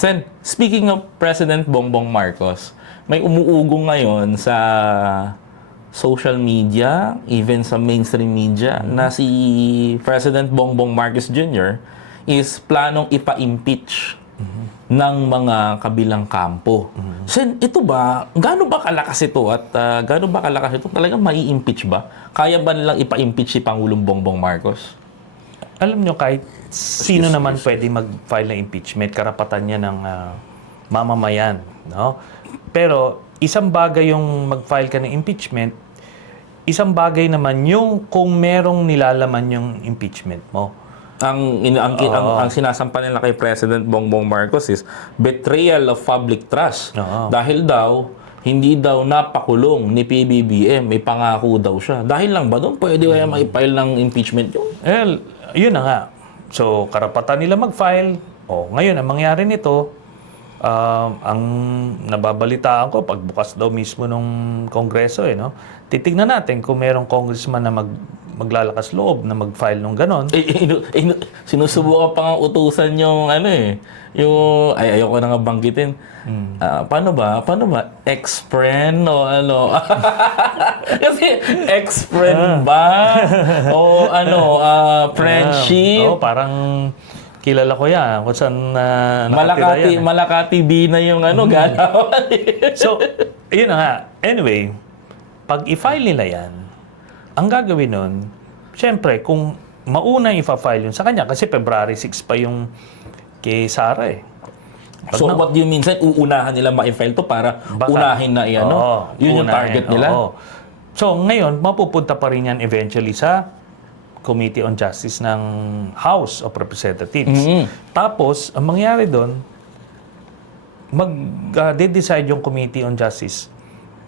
Sen, speaking of President Bongbong Marcos, may umuugong ngayon sa social media, even sa mainstream media, na si President Bongbong Marcos Jr. is planong ipa-impeach ng mga kabilang kampo. Sen, ito ba, gaano ba kalakas ito at gaano ba kalakas ito? Talagang mai-impeach ba? Kaya ba nilang ipa-impeach si Pangulong Bongbong Marcos? Alam nyo, kahit sino naman pwede mag-file ng impeachment, karapatan niya ng mamamayan. No? Pero isang bagay yung mag-file ka ng impeachment, isang bagay naman yung kung merong nilalaman yung impeachment mo. Ang sinasampa nila kay President Bongbong Marcos is betrayal of public trust. Dahil daw, hindi daw napakulong ni PBBM, may pangako daw siya. Dahil lang ba doon, pwede kaya ma-file ng impeachment yun? Yun na nga. So, karapatan nila mag-file. Ngayon, ang mangyari nito, ang nababalitaan ko, pagbukas daw mismo ng Kongreso, titignan natin kung merong congressman na maglalakas loob na mag-file ng ganon. Sinusubukan pa nga utusan yung yung ayoko na nga banggitin. Paano ba? Ex-friend o ano? Kasi ex-friend ba? O friendship? Parang kilala ko yan. Kung saan nakatira yan. Malakati B na yung galaw. So, yun na nga. Anyway, pag i-file nila yan, ang gagawin nun, syempre, kung mauna i-file yun sa kanya, kasi February 6 pa yung kay Sara eh. So, what do you mean? Uunahan nila ma-file to para unahin na yun yung target nila? So, ngayon, mapupunta pa rin yan eventually sa Committee on Justice ng House of Representatives. Tapos, ang mangyari doon, mag-decide yung Committee on Justice,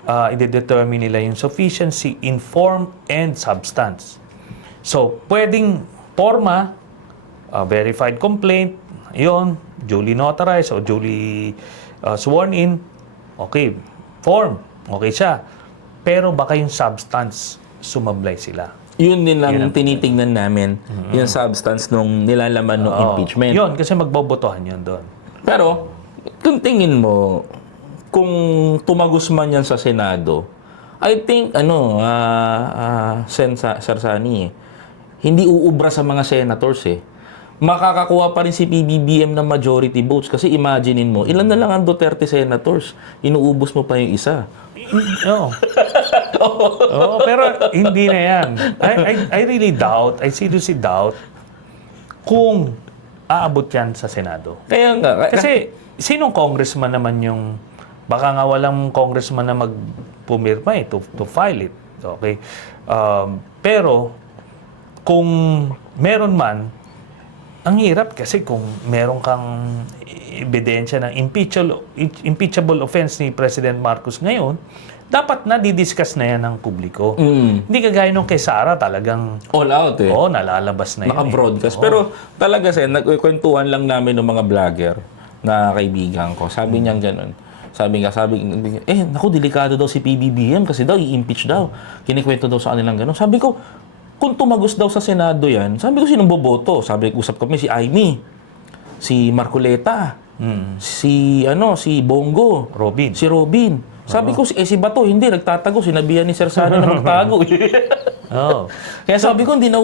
i-determine nila yung sufficiency in form and substance. So, pwedeng forma, verified complaint, yun, duly notarized o duly sworn in, okay. Form, okay siya. Pero baka yung substance, sumablay sila. Yun din lang tinitingnan namin, yung substance nung nilalaman ng impeachment. Yun, kasi magbobotohan yun doon. Pero, kung tingin mo, kung tumagos man yan sa Senado, I think, Sen Sarsani, hindi uubra sa mga senators makakakuha pa rin si PBBM ng majority votes. Kasi imaginein mo, ilan na lang ang Duterte senators, inuubos mo pa yung isa. Pero hindi na yan. I really doubt, I seriously doubt kung aabot yan sa Senado. Kaya nga. Kasi sinong congressman naman yung, baka nga walang congressman na magpumirma to file it. Okay? Pero kung meron man, ang hirap kasi kung meron kang ebidensya ng impeachable offense ni President Marcos ngayon, dapat na didiscuss na yan ng publiko. Hindi kagaya nung kay Sara, talagang all out nalalabas na yan. Naka-broadcast. Pero talaga nagkwentuhan lang namin ng mga vlogger na kaibigan ko. Sabi niya gano'n. Sabi, naku, delikado daw si PBBM kasi daw i-impeach daw. Kinikwento daw sa kanilang gano'n. Sabi ko, kung tumagos daw sa Senado yan, sabi ko, sinong boboto? Sabi ko, usap kami, si Aimee, si Marcoleta, si Bongo, si Robin. Sabi ko, si Bato, hindi, nagtatago. Sinabihan ni Sir Sara na magtago. Kaya sabi ko, hindi,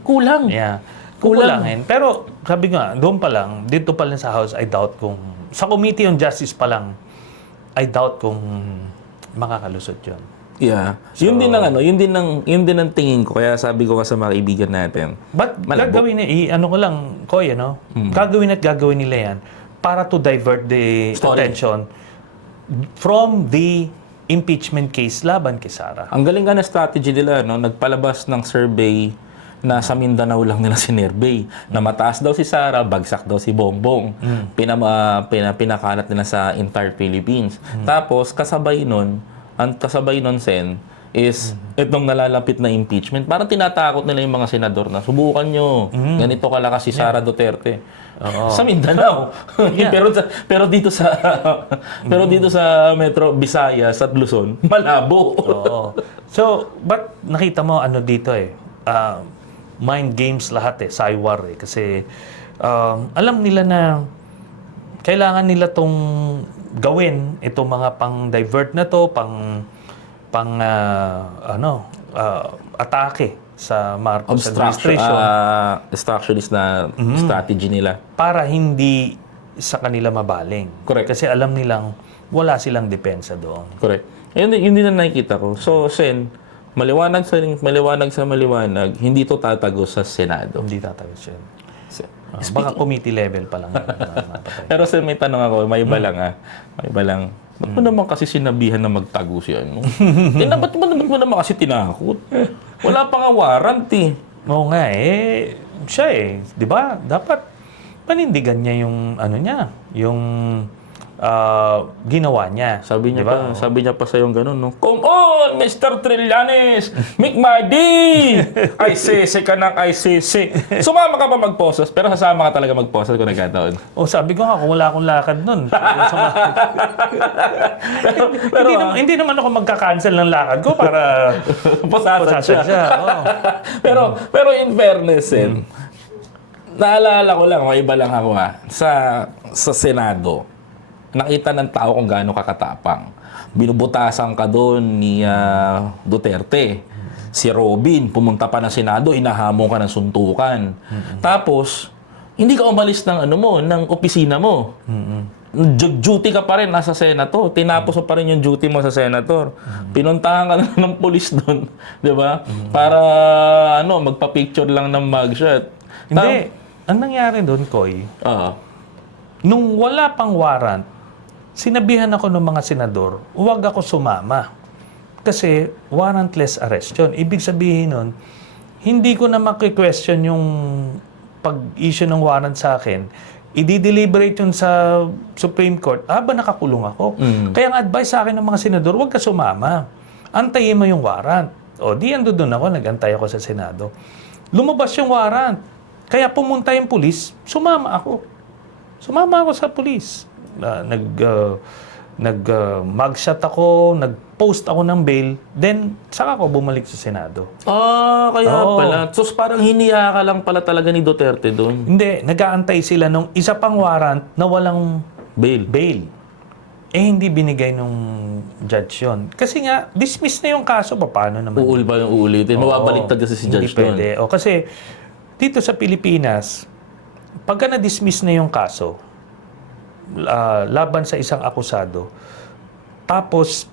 kulang. Yeah. Kukulangin. Pero sabi nga, doon pa lang, dito pa lang sa House, I doubt kung, sa Committee on Justice pa lang, I doubt kung makakalusot yun. Yeah. So, yun din ang tingin ko. Kaya sabi ko sa mga kaibigan natin. But gagawin gagawin nila yan para to divert the attention from the impeachment case laban kay Sara. Ang galing na strategy nila, nagpalabas ng survey na sa Mindanao lang nila sinurvey. Na mataas daw si Sara, bagsak daw si Bongbong. Pinakalat nila sa entire Philippines. Tapos kasabay nun, Sen, is itong nalalapit na impeachment. Parang tinatakot nila yung mga senador na subukan nyo. Ganito kalakas si Sara Duterte. Sa Mindanao. pero dito sa Metro Visayas at Luzon, malabo. So, but nakita mo dito mind games lahat saywar kasi alam nila na kailangan nila tong gawin, itong mga pang-divert na to, atake sa Marcos administration Obstructionist na strategy nila. para hindi sa kanila mabaling. Correct. Kasi alam nilang wala silang depensa doon. Correct. Yun din ang nakikita ko. So, Sen, maliwanag, hindi to tatago sa Senado. Hindi tatawid siya. Sen. Baka committee level pa lang. Mapatay. Pero Sen, may tanong ako, may iba lang May iba lang. Ba't mo naman kasi sinabihan na magtago siya, no? Ba't mo naman kasi tinakot? Wala pa nga warrant, eh. Oo nga siya di ba? Dapat panindigan niya yung yung ginawa niya. Sabi niya Diba? pa sa yung ganun, no? Come on, Mr. Trillanes! Make my day! ICC ka ng ICC. Sumama ka pa mag-poses, pero sasama ka talaga mag-poses kung nagkataon. Sabi ko nga, kung wala akong lakad nun. Hindi naman ako magka-cancel ng lakad ko para Posasan siya. Oo. pero in fairness, naalala ko lang, may iba lang ako sa Senado, nakita ng tao kung gaano kakatapang. Binubutasan ka doon ni Duterte. Si Robin, pumunta pa ng Senado, inahamon ka ng suntukan. Tapos, hindi ka umalis ng opisina mo. Duty ka pa rin nasa Senato. Tinapos mo pa rin yung duty mo sa Senator. Pinuntahan ka na ng pulis doon, 'di ba? Para magpa-picture lang ng mugshot. Hindi. Ang nangyari doon, Koy, nung wala pang warrant, sinabihan ako ng mga senador, huwag ako sumama. Kasi warrantless arrest yun. Ibig sabihin nun, hindi ko na maki-question yung pag-issue ng warrant sa akin. I-deliberate yun sa Supreme Court. Ba nakakulong ako? Kaya ang advice sa akin ng mga senador, huwag ka sumama. Antayin mo yung warrant. Di ando doon ako, nag-antay ako sa Senado. Lumabas yung warrant. Kaya pumunta yung pulis, sumama ako. Sumama ako sa pulis. Mugshot ako, nag-post ako ng bail, then saka ako bumalik sa Senado. Kaya pala. So parang hiniya ka lang pala talaga ni Duterte doon. Hindi, nag-aantay sila nung isa pang warrant na walang bail. Hindi binigay nung judge yun. Kasi nga, dismiss na yung kaso. Paano naman? Uulitin. Mababaliktad kasi si judge doon. Hindi pwede. Kasi dito sa Pilipinas, pagka na-dismiss na yung kaso, laban sa isang akusado, tapos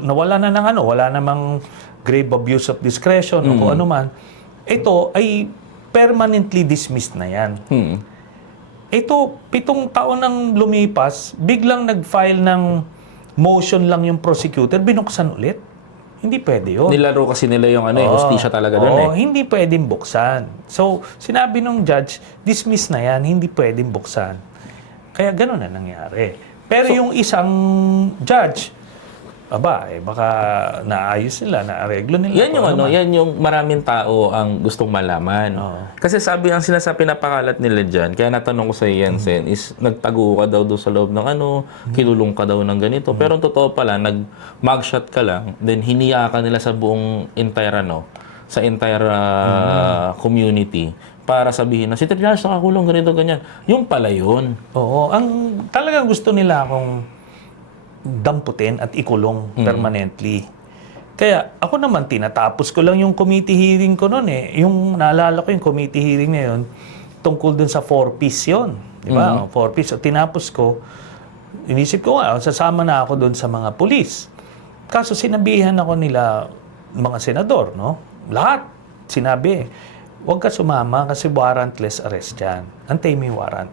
nawala na wala namang grave abuse of discretion o kung ano man, ito ay permanently dismissed na yan. Ito, 7 taon nang lumipas, biglang nag-file ng motion lang yung prosecutor, binuksan ulit. Hindi pwede yun. Nilaro kasi nila yung hostisya talaga doon Hindi pwedeng buksan. So, sinabi nung judge, dismiss na yan, hindi pwedeng buksan. Kaya gano'n na nangyari. Pero yung isang judge, baka naayos nila, naareglo nila. Yan yung maraming tao ang gustong malaman. Kasi ang sinasabi napakalat nila dyan, kaya natanong ko sa Jensen, is nagtago ka daw sa loob ng kilulong ka daw ng ganito. Pero ang totoo pala, nag-mugshot ka lang, then hiniya ka nila sa buong entire community para sabihin na si Trillanes nakakulong ganito ganyan. Yung pala yun. Oo, ang talagang gusto nila akong damputin at ikulong permanently. Kaya ako naman tinatapos ko lang yung committee hearing ko noon Yung naalala ko yung committee hearing na yun tungkol dun sa 4-piece yun. Di ba? 4-piece. So, tinapos ko, inisip ko sasama na ako dun sa mga pulis. Kaso sinabihan ako nila mga senador, no? Lahat sinabi, huwag ka sumama kasi warrantless arrest yan. Antay mo yung warrant.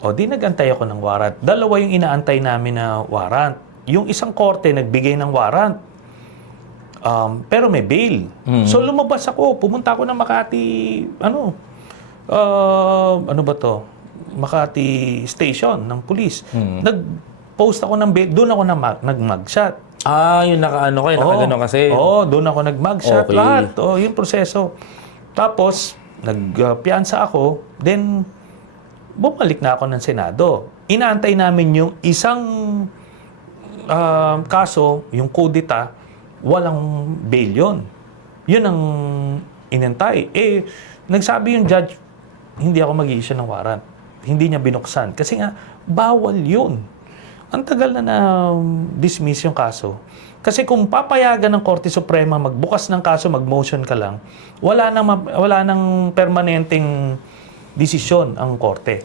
Di nag-antay ako ng warrant. 2 yung inaantay namin na warrant. Yung isang korte nagbigay ng warrant. Pero may bail. So lumabas ako, pumunta ako ng Makati, Makati Station ng police. Nag-post ako ng bail, doon ako nag-mugshot. Yung nakagano kasi. Doon ako nag-mugshot. Okay. Lahat. Yung proseso. Tapos, nagpiyansa ako, then bumalik na ako ng Senado. Inaantay namin yung isang kaso, yung kudita, walang bail yun. Yun ang inantay. Nagsabi yung judge, hindi ako mag-i-issue ng warrant. hindi niya binuksan? Kasi nga, bawal yun. Ang tagal na na-dismiss yung kaso. Kasi kung papayagan ng Korte Suprema magbukas ng kaso, mag-motion ka lang, wala nang permanenteng desisyon ang korte.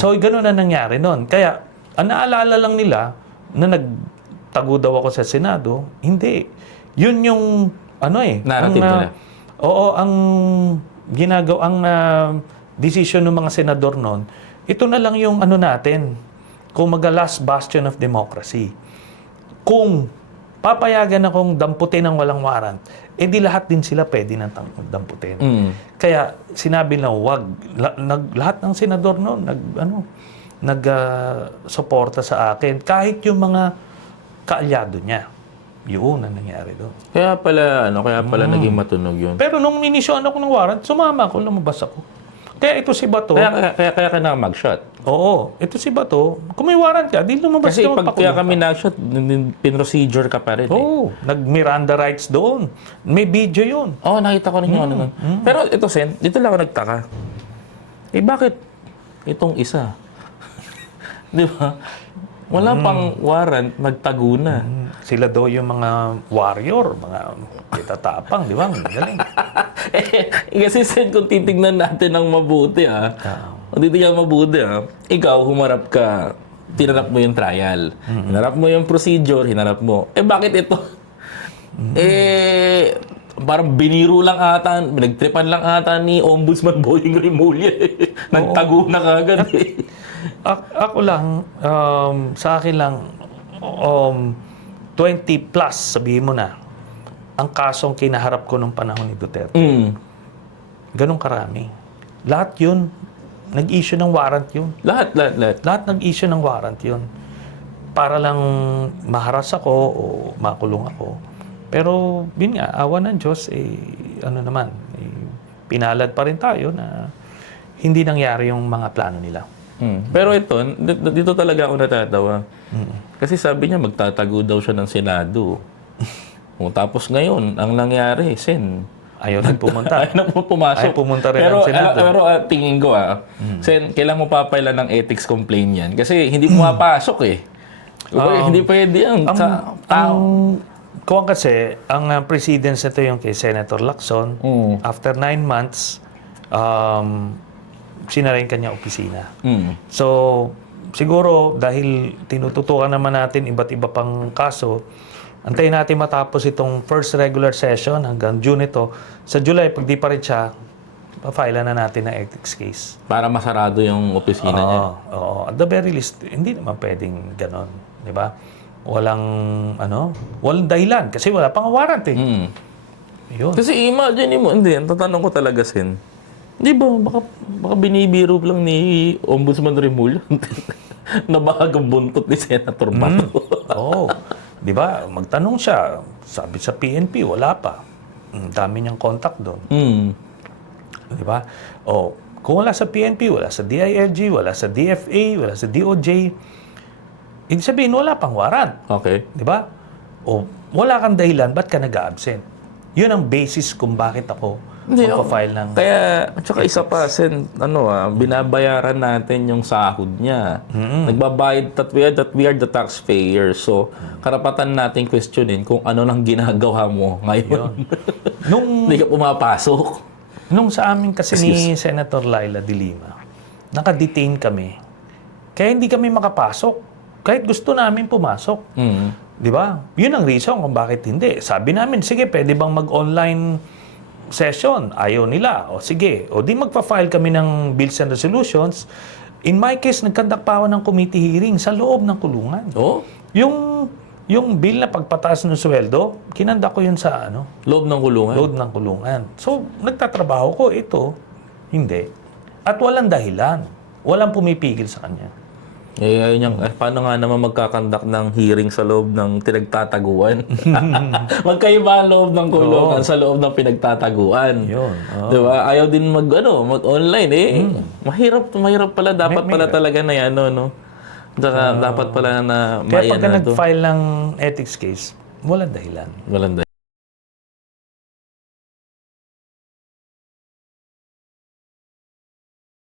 So, gano'n na nangyari noon. Kaya, ang naalala lang nila na nagtago daw ako sa Senado, hindi. Yun yung, Narrative nila. Oo, ang ginagawa, ang decision ng mga senador noon, ito na lang yung natin, kung last bastion of democracy. Kung papayagan akong damputin ng walang warrant, di lahat din sila pwede nang damputin. Kaya sinabi na wag. Lahat ng senador noon suporta sa akin. Kahit yung mga kaalyado niya. Yun ang nangyari doon. Kaya pala naging matunog yun. Pero nung inisyoan ako ng warrant, sumama ako, lumabas ako. Kaya ito si Bato. Kaya ka na mag-shot. Oo. Ito si Bato. Kung may warrant ka, di lumabas Kasi ka, pag kaya kami nag-shot, pinrocedure ka pa rin. Oo. Nag-Miranda rights doon. May video yun. Nakita ko rin yung nun. Pero ito, Sen, dito lang ako nagtaka. Bakit itong isa? Di ba? Wala pang warrant, nagtago na. Sila daw yung mga warrior, mga kitatapang, di ba? Galing. Kasi Sen, kung titignan natin ng mabuti, kung titignan mabuti, ikaw, humarap ka, tinarap mo yung trial. Hinarap mo yung procedure, hinarap mo. Bakit ito? Parang biniro lang ata, pinagtripan lang ata ni Ombudsman Boying Rimulya. Nagtago na kagad Ako lang, sa akin lang, 20 plus, sabihin mo na, ang kasong kinaharap ko nung panahon ni Duterte. Ganun karami. Lahat yun, nag-issue ng warrant yun. Lahat. Lahat nag-issue ng warrant yun. Para lang maharas ako o makulong ako. Pero, yun nga, awa ng Diyos, pinalad pa rin tayo na hindi nangyari yung mga plano nila. Pero ito, dito talaga ako natatawa. Kasi sabi niya, magtatago daw siya ng Senado. Tapos ngayon, ang nangyari, Sen, Ayaw nang pumunta. Ayaw nang pumasok. Ayaw pumunta rin ng Senado. Pero tingin ko, Sen, kailan mo papaila ng ethics complaint yan? Kasi hindi pumapasok eh. Hindi pwede yan sa tao. Kung kasi, ang precedence ito yung kay Senator Lacson, after 9 months, sinara yung kanya opisina. So, siguro, dahil tinututukan naman natin iba't iba pang kaso, antayin natin matapos itong first regular session hanggang June ito. Sa July, pag di pa rin siya, pa-file na natin na ethics case. Para masarado yung opisina niya. Oo. At the very least, hindi naman pwedeng ganon. Di ba? Walang dahilan. Kasi wala pang warrant eh. Yun. Kasi imagine mo, hindi, ang tatanong ko talaga, Sen. Di ba, baka binibiro lang ni Ombudsman Remulla na bahagang buntot ni Senator Bato. Oo. Di ba? Magtanong siya. Sabi sa PNP, wala pa. Dami niyang contact doon. Di ba? Kung wala sa PNP, wala sa DILG, wala sa DFA, wala sa DOJ, ibig sabihin, wala pang warrant. Okay. Di ba? Wala kang dahilan, ba't ka nag-absent? Yun ang basis kung bakit ako magpa-file ng... Kaya, at saka isa pa, Sen, binabayaran natin yung sahod niya. Nagbabayad that we are the taxpayers. So, karapatan natin questionin kung ano nang ginagawa mo ngayon. Hindi ka pumapasok. Nung sa amin kasi ni Senator Laila de Lima, naka-detain kami. Kaya hindi kami makapasok. Kahit gusto namin pumasok. Di ba? Yun ang reason kung bakit hindi. Sabi namin, sige, pwede bang mag-online session? Ayaw nila. O sige. O di magpa-file kami ng bills and resolutions. In my case, nagkandak pa ako ng committee hearing sa loob ng kulungan. Yung bill na pagpataas ng sweldo, kinanda ko yun sa Loob ng kulungan. Loob ng kulungan. So, nagtatrabaho ko. Ito, hindi. At walang dahilan. Walang pumipigil sa kanya. Paano nga naman magkakandak ng hearing sa loob ng pinagtataguan? Magkaiba ang loob ng kulungan sa loob ng pinagtataguan. Yun. Diba? Ayaw din mag-online Mahirap pala. Dapat pala talaga na yan, dapat pala na Kaya pagka nag-file ng ethics case, walang dahilan. Walang